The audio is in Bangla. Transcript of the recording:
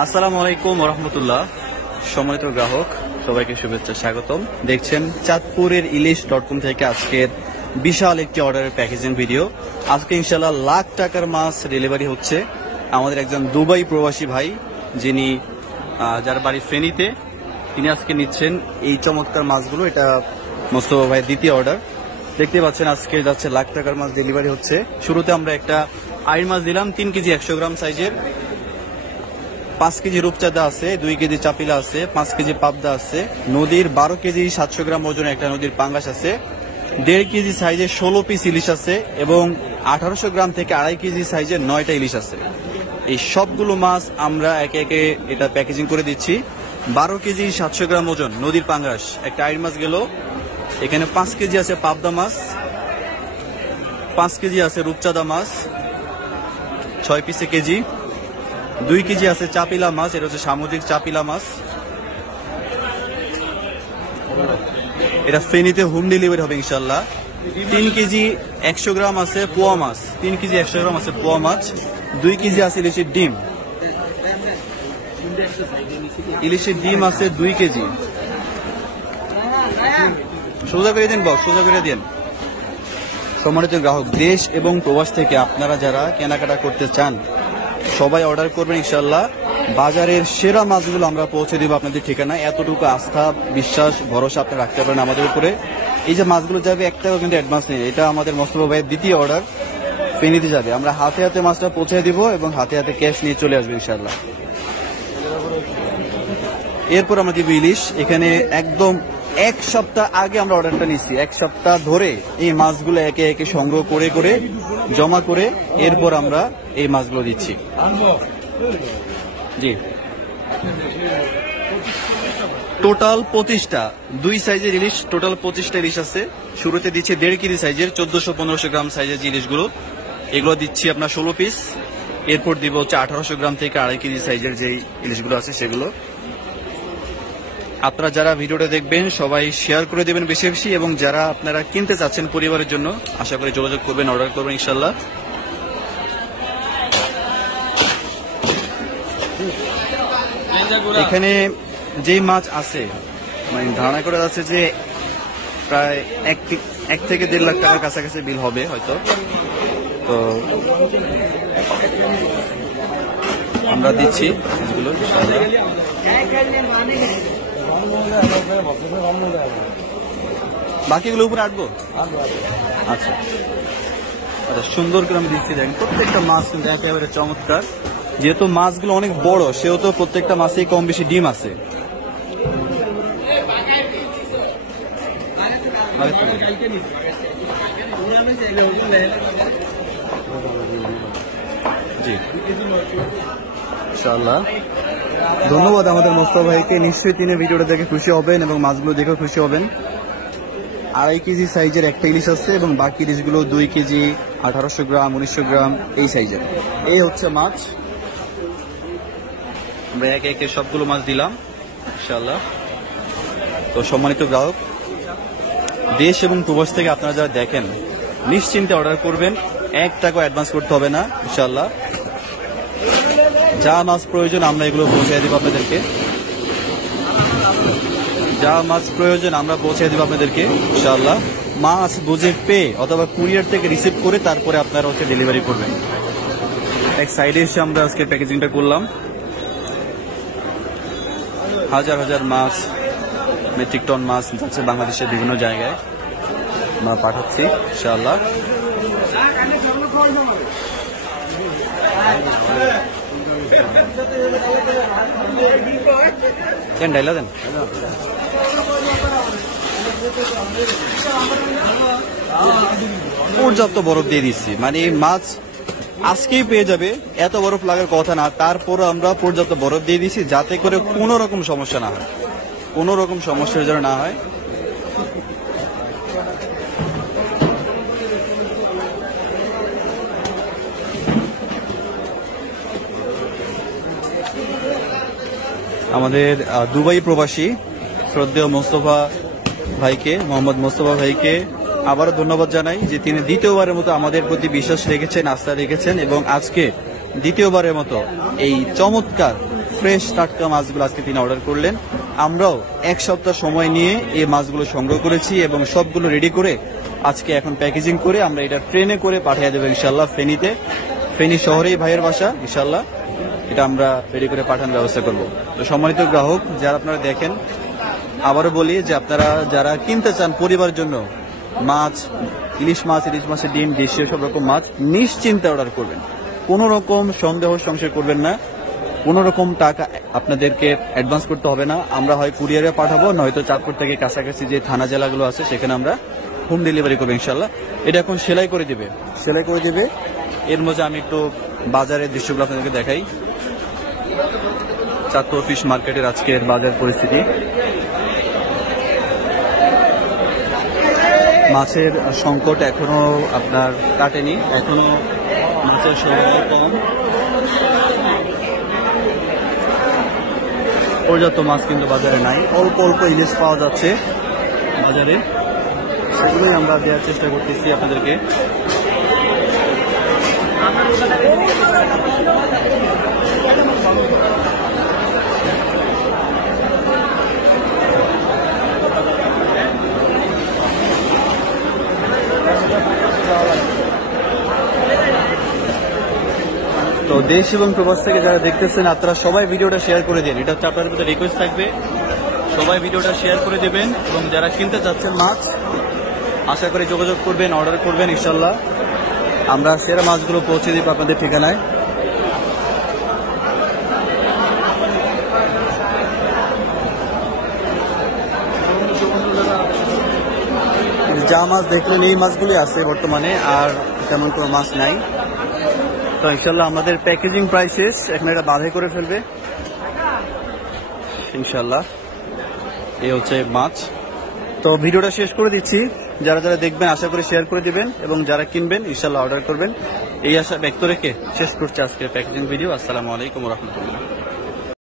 আসসালামু আলাইকুম রহমতুল্লাহ। সম্মানিত গ্রাহক সবাইকে শুভেচ্ছা, স্বাগতম। দেখছেন চাঁদপুরের ইলিশ.com থেকে আজকের বিশাল একটি অর্ডারের প্যাকেজিং ভিডিও। আজকে ইনশাআল্লাহ লাখ টাকার মাছ ডেলিভারি হচ্ছে। আমাদের একজন দুবাই প্রবাসী ভাই, যিনি যার বাড়ি ফেনীতে, তিনি আজকে নিচ্ছেন এই চমৎকার মাছগুলো। এটা মোস্তফা ভাইয়ের দ্বিতীয় অর্ডার। দেখতে পাচ্ছেন আজকে যাচ্ছে লাখ টাকার মাছ ডেলিভারি হচ্ছে। শুরুতে আমরা একটা আইড় মাছ দিলাম 3 কেজি 100 গ্রাম সাইজের। 5 কেজি রূপচাঁদা আছে, 2 কেজি চাপিলা আছে, 5 কেজি পাবদা আছে, নদীর 12 কেজি 700 গ্রাম ওজনের একটা নদীর পাঙ্গাস আছে, 1.5 কেজি সাইজের 16 পিস ইলিশ আছে এবং 1800 গ্রাম থেকে 2.5 কেজি সাইজের 9টা ইলিশ আছে। এই সবগুলো মাছ আমরা একে একে এটা প্যাকেজিং করে দিচ্ছি। 12 কেজি 700 গ্রাম ওজন নদীর পাঙ্গাস একটা আইড় মাছ গেল। এখানে 5 কেজি আছে পাবদা মাছ, 5 কেজি আছে রূপচাঁদা মাছ 6 পিসে কেজি, 2 কেজি আছে চাপিলা মাছ, এটা হচ্ছে সামুদ্রিক চাপিলা মাছ। এটা ফেনীতে হোম ডেলিভারি হবে ইনশাল্লাহ। 3 কেজি 100 গ্রাম আছে পোয়া মাছ, 3 কেজি 100 গ্রাম আছে পোয়া মাছ, 2 কেজি আছে ইলিশের ডিম। ইলিশের ডিম আছে 2 কেজি। সোজা করে দিন বক্স, সোজা করে দিন। সম্মানিত গ্রাহক, দেশ এবং প্রবাস থেকে আপনারা যারা কেনাকাটা করতে চান সবাই অর্ডার করবেন ইনশাল্লাহ। বাজারের সেরা মাছগুলো আমরা পৌঁছে দেবো আপনাদের ঠিকানায়। এতটুকু আস্থা, বিশ্বাস, ভরসা আপনি রাখতে পারেন আমাদের উপরে। এই যে মাছগুলো যাবে, একটাও কিন্তু অ্যাডভান্স নেই। এটা আমাদের মোস্তফা ভাইয়ের দ্বিতীয় অর্ডার, ফেনীতে যাবে। আমরা হাতে হাতে মাছটা পৌঁছে দিব এবং হাতে হাতে ক্যাশ নিয়ে চলে আসবো ইনশাল্লাহ। এরপর আমরা দিব ইলিশ। এখানে একদম 1 সপ্তাহ আগে আমরা অর্ডারটা নিচ্ছি। 1 সপ্তাহ ধরে এই মাছগুলো একে একে সংগ্রহ করে করে জমা করে এরপর আমরা এই মাছগুলো দিচ্ছি। জি, টোটাল 25টা 2 সাইজের ইলিশ, টোটাল 25টা ইলিশ আছে। শুরুতে দিচ্ছি 1.5 কেজি সাইজের 1400-1500 গ্রাম সাইজের যে ইলিশগুলো, এগুলো দিচ্ছি আপনার 16 পিস। এরপর দিব হচ্ছে 1800 গ্রাম থেকে 2.5 কেজি সাইজের যে ইলিশগুলো আছে সেগুলো। আপনারা যারা ভিডিওটা দেখবেন সবাই শেয়ার করে দেবেন বেশি বেশি, এবং যারা আপনারা কিনতে চাচ্ছেন পরিবারের জন্য, আশা করি যোগাযোগ করবেন, অর্ডার করবেন ইনশাল্লাহ। এখানে যেই মাছ আছে মানে ধারণা করে আছে যে প্রায় 1 থেকে 1.5 লাখ টাকার কাছাকাছি বিল হবে হয়তো। তো আমরা দিচ্ছি এগুলো ইনশাল্লাহ। বাকিগুলো উপরে আটবো। আচ্ছা আচ্ছা, সুন্দর করে আমি দিচ্ছি। দেখেন প্রত্যেকটা মাছ কিন্তু একেবারে চমৎকার। যেহেতু মাছগুলো অনেক বড়, সেহেতু প্রত্যেকটা মাছেই কম বেশি ডিম আছে। জি ইনশাআল্লাহ। ধন্যবাদ আমাদের মোস্তফা ভাইকে। নিশ্চয়ই তিনি ভিডিওটা দেখে খুশি হবেন এবং মাছগুলো দেখে খুশি হবেন। 2.5 কেজি সাইজের একটা ইলিশ আছে এবং বাকি ইলিশগুলো 2 কেজি 1800 গ্রাম 1900 গ্রাম এই সাইজের। এই হচ্ছে মাছ। আমরা একে একে সবগুলো মাছ দিলাম ইনশাআল্লাহ। তো সম্মানিত গ্রাহক, দেশ এবং প্রবাস থেকে আপনারা যারা দেখেন নিশ্চিন্তে অর্ডার করবেন। 1 টাকা অ্যাডভান্স করতে হবে না ইনশাআল্লাহ। যা মাছ প্রয়োজন আমরা এগুলো পৌঁছে দেবো আপনাদেরকে। যা মাছ প্রয়োজন আমরা পৌঁছে দেবো আপনাদেরকে ইনশাআল্লাহ। মাছ বুঝে পেয়ে অথবা কুরিয়ার থেকে রিসিভ করে তারপরে আপনারা হচ্ছে ডেলিভারি করবেন। এক সাইডে এসে আমরা আজকে প্যাকেজিংটা করলাম। হাজার হাজার মাছ, মেট্রিক টন মাছ যাচ্ছে বাংলাদেশের বিভিন্ন জায়গায়, আমরা পাঠাচ্ছি ইনশাআল্লাহ। দেন ডাইলা দেন। পর্যাপ্ত বরফ দিয়ে দিচ্ছি, মানে মাছ আজকেই পেয়ে যাবে এত বরফ লাগার কথা না, তারপরও আমরা পর্যাপ্ত বরফ দিয়ে দিচ্ছি যাতে করে কোনো রকম সমস্যা না হয়, কোনো রকম সমস্যার যেন না হয়। আমাদের দুবাই প্রবাসী শ্রদ্ধেয় মোস্তফা ভাইকে, মোহাম্মদ মোস্তফা ভাইকে আবারও ধন্যবাদ জানাই যে তিনি দ্বিতীয়বারের মতো আমাদের প্রতি বিশ্বাস রেখেছেন, আস্থা রেখেছেন এবং আজকে দ্বিতীয়বারের মতো এই চমৎকার ফ্রেশ টাটকা মাছগুলো আজকে তিনি অর্ডার করলেন। আমরাও এক সপ্তাহ সময় নিয়ে এই মাছগুলো সংগ্রহ করেছি এবং সবগুলো রেডি করে আজকে এখন প্যাকেজিং করে আমরা এটা ট্রেনে করে পাঠিয়ে দেবো ইনশাল্লাহ ফেনীতে। ফেনী শহরেই ভাইয়ের বাসা, ইনশাল্লাহ এটা আমরা রেডি করে পাঠানোর ব্যবস্থা করব। তো সম্মানিত গ্রাহক যারা আপনারা দেখেন, আবারও বলি যে আপনারা যারা কিনতে চান পরিবারের জন্য মাছ, ইলিশ মাছের ডিম, দেশীয় সব রকম মাছ নিশ্চিন্তে অর্ডার করবেন। কোনো রকম সন্দেহ সংশয় করবেন না, কোনো রকম টাকা আপনাদেরকে অ্যাডভান্স করতে হবে না। আমরা হয় কুরিয়ারে পাঠাবো, নয়তো চাঁদপুর থেকে কাছাকাছি যে থানা জেলাগুলো আছে সেখানে আমরা হোম ডেলিভারি করবো ইনশাল্লাহ। এটা এখন সেলাই করে দিবে। এর মধ্যে আমি একটু বাজারের দৃশ্যগুলো আপনাদেরকে দেখাই। চাঁদপুর ফিশ মার্কেটের আজকের বাজার পরিস্থিতি। মাছের সংকট এখনো আপনার কাটেনি, এখনো মাছের সংকট কম। পর্যাপ্ত মাছ কিন্তু বাজারে নাই, অল্প অল্প ইলিশ পাওয়া যাচ্ছে বাজারে, সেগুলোই আমরা দেওয়ার চেষ্টা করতেছি আপনাদেরকে। তো দেশ এবং প্রবাস থেকে যারা দেখতেছেন আপনারা সবাই ভিডিওটা শেয়ার করে দিন, এটা হচ্ছে আপনাদের প্রতি রিকোয়েস্ট থাকবে। সবাই ভিডিওটা শেয়ার করে দেবেন এবং যারা কিনতে চাচ্ছেন মাছ আশা করে যোগাযোগ করবেন, অর্ডার করবেন, ইনশাল্লাহ আমরা সেরা মাছগুলো পৌঁছে দিব আপনাদের ঠিকানায়। যা মাছ দেখলেন এই মাছগুলি আছে বর্তমানে, আর তেমন কোনো মাছ নাই। তো ইনশাল্লাহ আমাদের প্যাকেজিং প্রায় শেষ, এখন এটা বাঁধাই করে ফেলবে ইনশাল্লাহ। এই হচ্ছে মাছ। তো ভিডিওটা শেষ করে দিচ্ছি, যারা যারা দেখবেন আশা করে শেয়ার করে দিবেন এবং যারা কিনবেন ইনশাল্লাহ অর্ডার করবেন, এই আশা ব্যক্ত রেখে শেষ করছে আজকের প্যাকেজিং ভিডিও। আসসালামু আলাইকুম ওয়া রাহমাতুল্লাহ।